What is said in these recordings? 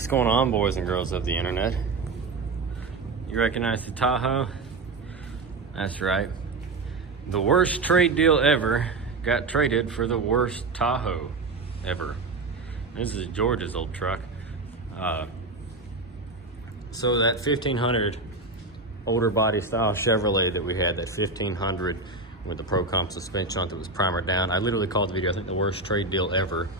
What's going on, boys and girls of the internet? You recognize the Tahoe? That's right. The worst trade deal ever got traded for the worst Tahoe ever. This is George's old truck. So that 1500 older body style Chevrolet that we had, that 1500 with the Pro Comp suspension on that was primer down, I literally called the video, I think, the worst trade deal ever.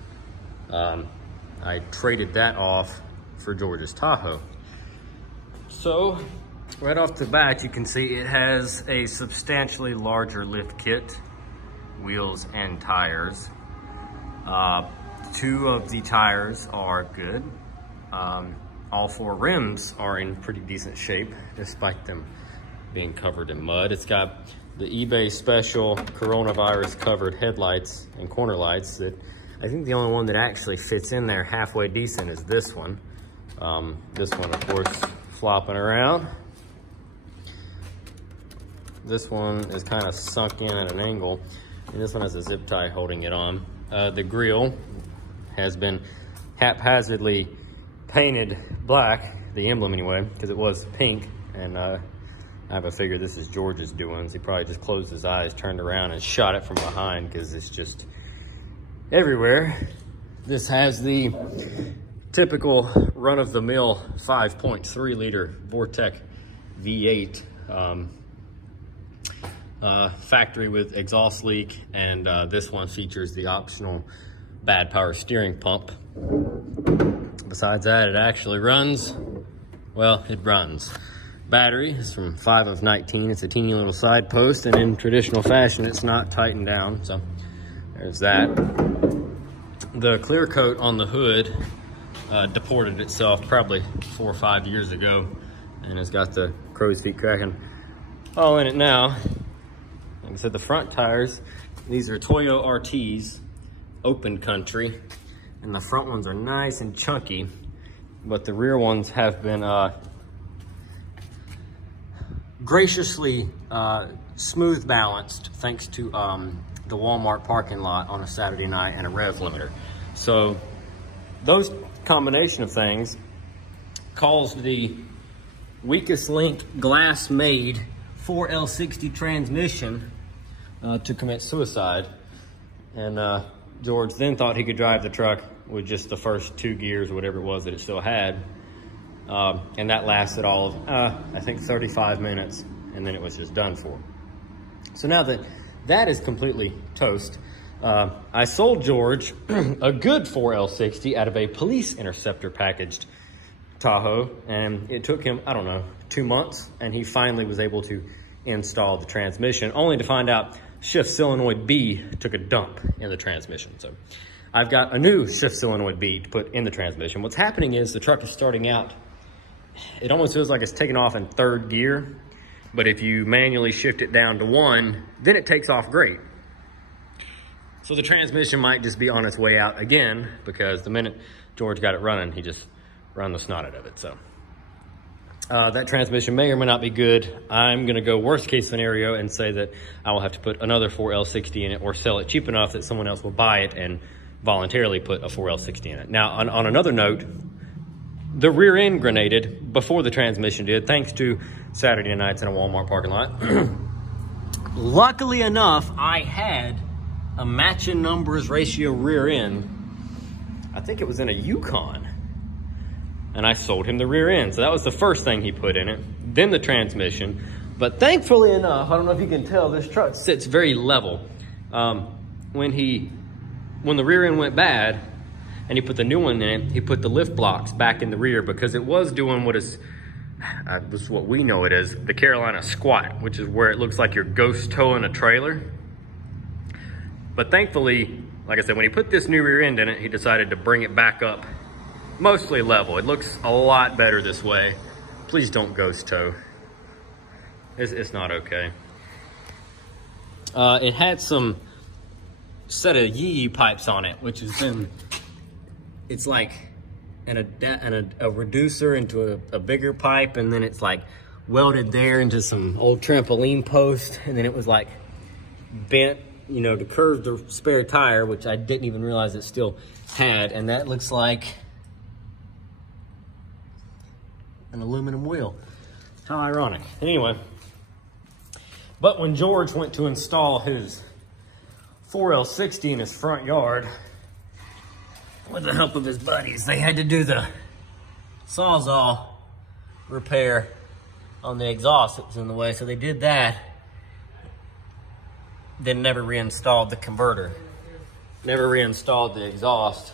I traded that off for George's Tahoe. So right off the bat, you can see it has a substantially larger lift kit, wheels and tires. Two of the tires are good. All four rims are in pretty decent shape, despite them being covered in mud. It's got the eBay special coronavirus covered headlights and corner lights that I think the only one that actually fits in there halfway decent is this one. This one, of course, flopping around. This one is kind of sunk in at an angle, and this one has a zip tie holding it on. The grille has been haphazardly painted black, the emblem anyway, because it was pink, and I have a figure this is George's doings. He probably just closed his eyes, turned around, and shot it from behind because it's just everywhere. This has the typical run-of-the-mill 5.3 liter Vortec V8 factory with exhaust leak, and this one features the optional bad power steering pump. Besides that, it actually runs. Well, it runs. Battery is from 5 of 19. It's a teeny little side post, and in traditional fashion, it's not tightened down. So there's that. The clear coat on the hood deported itself probably 4 or 5 years ago, and it's got the crow's feet cracking all in it now. Like I said, the front tires, these are Toyo RTs, open country, and the front ones are nice and chunky, but the rear ones have been graciously smooth balanced thanks to the Walmart parking lot on a Saturday night and a rev limiter. So those combination of things caused the weakest link glass made 4L60 transmission to commit suicide. And George then thought he could drive the truck with just the first 2 gears or whatever it was that it still had. And that lasted all of, I think 35 minutes, and then it was just done for. So now that that is completely toast, I sold George a good 4L60 out of a police interceptor packaged Tahoe, and it took him, I don't know, 2 months, and he finally was able to install the transmission, only to find out shift solenoid B took a dump in the transmission. So I've got a new shift solenoid B to put in the transmission. What's happening is the truck is starting out, it almost feels like it's taking off in 3rd gear, but if you manually shift it down to 1, then it takes off great. So the transmission might just be on its way out again, because the minute George got it running, he just ran the snot out of it. So that transmission may or may not be good. I'm gonna go worst case scenario and say that I will have to put another 4L60 in it, or sell it cheap enough that someone else will buy it and voluntarily put a 4L60 in it. Now, on another note, the rear end grenaded before the transmission did, thanks to Saturday nights in a Walmart parking lot. Luckily enough, I had a matching numbers ratio rear end. I think it was in a Yukon. And I sold him the rear end. So that was the first thing he put in it, then the transmission. But thankfully enough, I don't know if you can tell, this truck sits very level. When the rear end went bad and he put the new one in it, he put the lift blocks back in the rear, because it was doing what is, this is what we know it as, the Carolina squat, which is where it looks like you're ghost towing a trailer. But thankfully, like I said, when he put this new rear end in it, he decided to bring it back up mostly level. It looks a lot better this way. Please don't ghost tow. It's not okay. It had some set of yee pipes on it, which has been, it's like a reducer into a bigger pipe, and then it's like welded there into some old trampoline post, and then it was like bent, you know, to curve the spare tire, which I didn't even realize it still had. And that looks like an aluminum wheel. How ironic. Anyway, but when George went to install his 4L60 in his front yard, with the help of his buddies, they had to do the Sawzall repair on the exhaust that was in the way. So they did that, then never reinstalled the converter, never reinstalled the exhaust.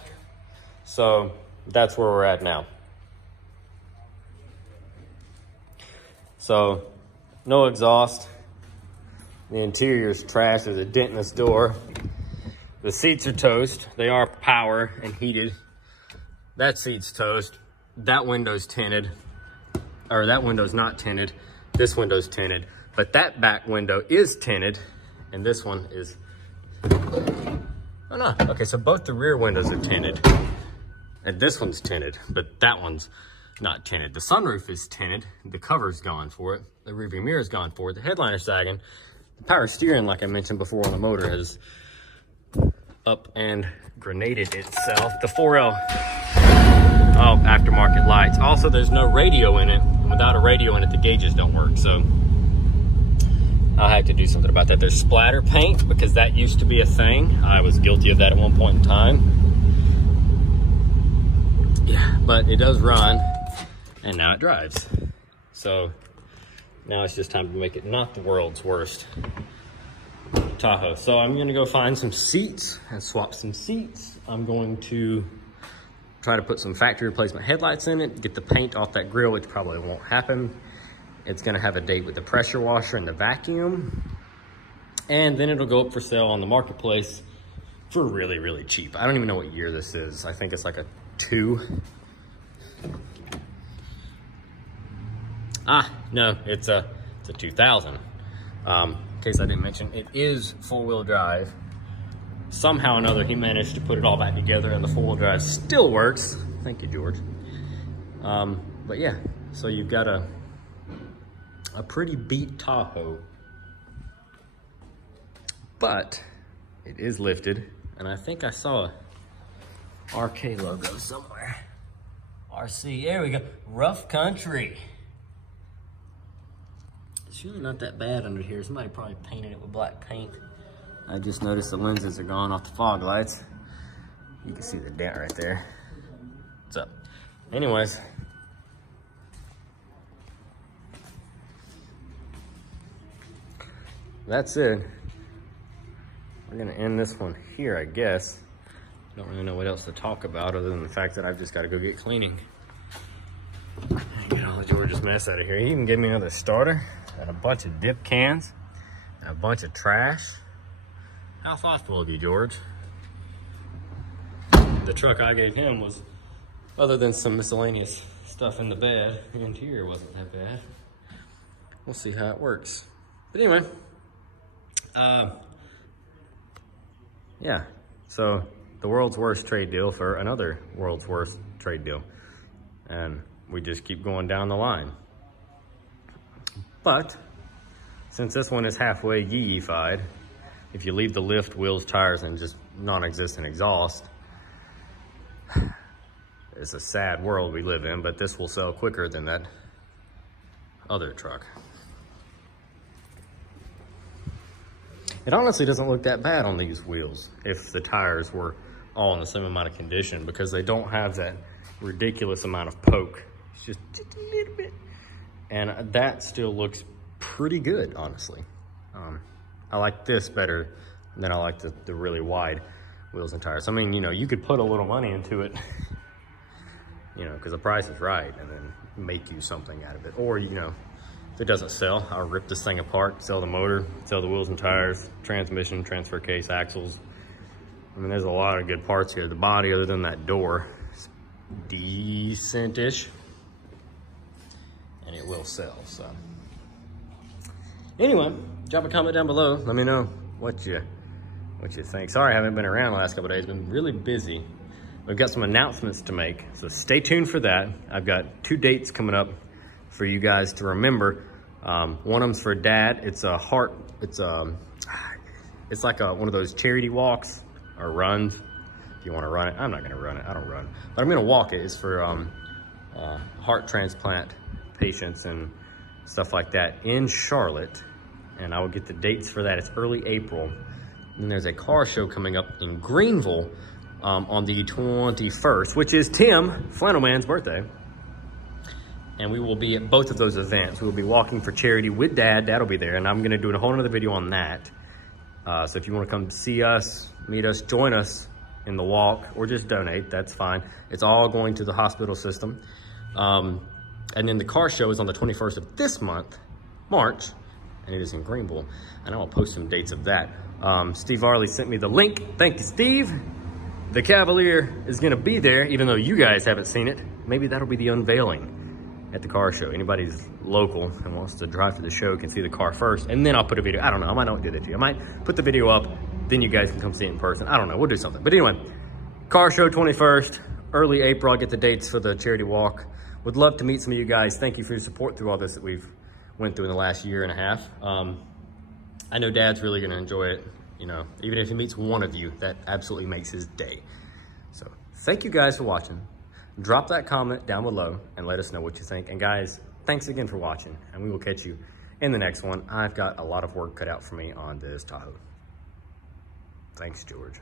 So that's where we're at now. So no exhaust. The interior's trash. There's a dent in this door. The seats are toast. They are power and heated. That seat's toast. That window's tinted. Or that window's not tinted. This window's tinted. But that back window is tinted. And this one is... Oh no. Okay, so both the rear windows are tinted. And this one's tinted. But that one's not tinted. The sunroof is tinted. The cover's gone for it. The rearview mirror's gone for it. The headliner's sagging. The power steering, like I mentioned before on the motor, has up and grenaded itself. The 4L, oh, aftermarket lights. Also, there's no radio in it. And without a radio in it, the gauges don't work. So I'll have to do something about that. There's splatter paint because that used to be a thing. I was guilty of that at one point in time. Yeah, but it does run and now it drives. So now it's just time to make it not the world's worst Tahoe. So I'm gonna go find some seats and swap some seats. I'm going to try to put some factory replacement headlights in it, get the paint off that grill, which probably won't happen. It's gonna have a date with the pressure washer and the vacuum. And then it'll go up for sale on the marketplace for really, really cheap. I don't even know what year this is. I think it's like a 2. Ah, no, it's a 2000. In case I didn't mention, it is 4-wheel drive. Somehow or another, he managed to put it all back together and the 4-wheel drive still works. Thank you, George. But yeah, so you've got a pretty beat Tahoe, but it is lifted. And I think I saw a RK logo somewhere. RC, there we go, Rough Country. It's really not that bad under here. Somebody probably painted it with black paint. I just noticed the lenses are gone off the fog lights. You can see the dent right there. What's up? Anyways. That's it. We're gonna end this one here, I guess. Don't really know what else to talk about other than the fact that I've just gotta go get cleaning. Get all the George's mess out of here. He even gave me another starter and a bunch of dip cans and a bunch of trash. How thoughtful of you, George. The truck I gave him was, other than some miscellaneous stuff in the bed, the interior wasn't that bad. We'll see how it works. But anyway, yeah, so the world's worst trade deal for another world's worst trade deal. And we just keep going down the line. But since this one is halfway yee-fied, if you leave the lift, wheels, tires, and just non-existent exhaust, it's a sad world we live in, but this will sell quicker than that other truck. It honestly doesn't look that bad on these wheels if the tires were all in the same amount of condition, because they don't have that ridiculous amount of poke. It's just a little bit. And that still looks pretty good, honestly. I like this better than I like the really wide wheels and tires. I mean, you know, you could put a little money into it, you know, because the price is right, and then make you something out of it. Or, you know, if it doesn't sell, I'll rip this thing apart, sell the motor, sell the wheels and tires, transmission, transfer case, axles. I mean, there's a lot of good parts here. The body, other than that door, is decent-ish, and it will sell, so. Anyway, drop a comment down below. Let me know what you think. Sorry I haven't been around the last couple of days. Been really busy. We've got some announcements to make, so stay tuned for that. I've got 2 dates coming up for you guys to remember. One of them's for Dad. It's a heart. It's like one of those charity walks or runs. If you want to run it, I'm not gonna run it. I don't run, but I'm gonna walk it. It's for heart transplant patients and stuff like that in Charlotte. And I will get the dates for that. It's early April. And there's a car show coming up in Greenville on the 21st, which is Tim Flannelman's birthday. And we will be at both of those events. We will be walking for charity with Dad. Dad will be there, and I'm gonna do a whole nother video on that. So if you wanna come see us, meet us, join us in the walk, or just donate, that's fine. It's all going to the hospital system. And then the car show is on the 21st of this month, March, and it is in Greenville. And I will post some dates of that. Steve Arley sent me the link. Thank you, Steve. The Cavalier is gonna be there, even though you guys haven't seen it. Maybe that'll be the unveiling at the car show. Anybody who's local and wants to drive to the show can see the car first, and then I'll put a video. I don't know, I might not do that to you. I might put the video up, then you guys can come see it in person. I don't know, we'll do something. But anyway, car show 21st, early April. I'll get the dates for the charity walk. Would love to meet some of you guys. Thank you for your support through all this that we've went through in the last year and a half. I know Dad's really gonna enjoy it. You know, even if he meets one of you, that absolutely makes his day. So thank you guys for watching. Drop that comment down below and let us know what you think. And guys, thanks again for watching, and we will catch you in the next one. I've got a lot of work cut out for me on this Tahoe. Thanks, George.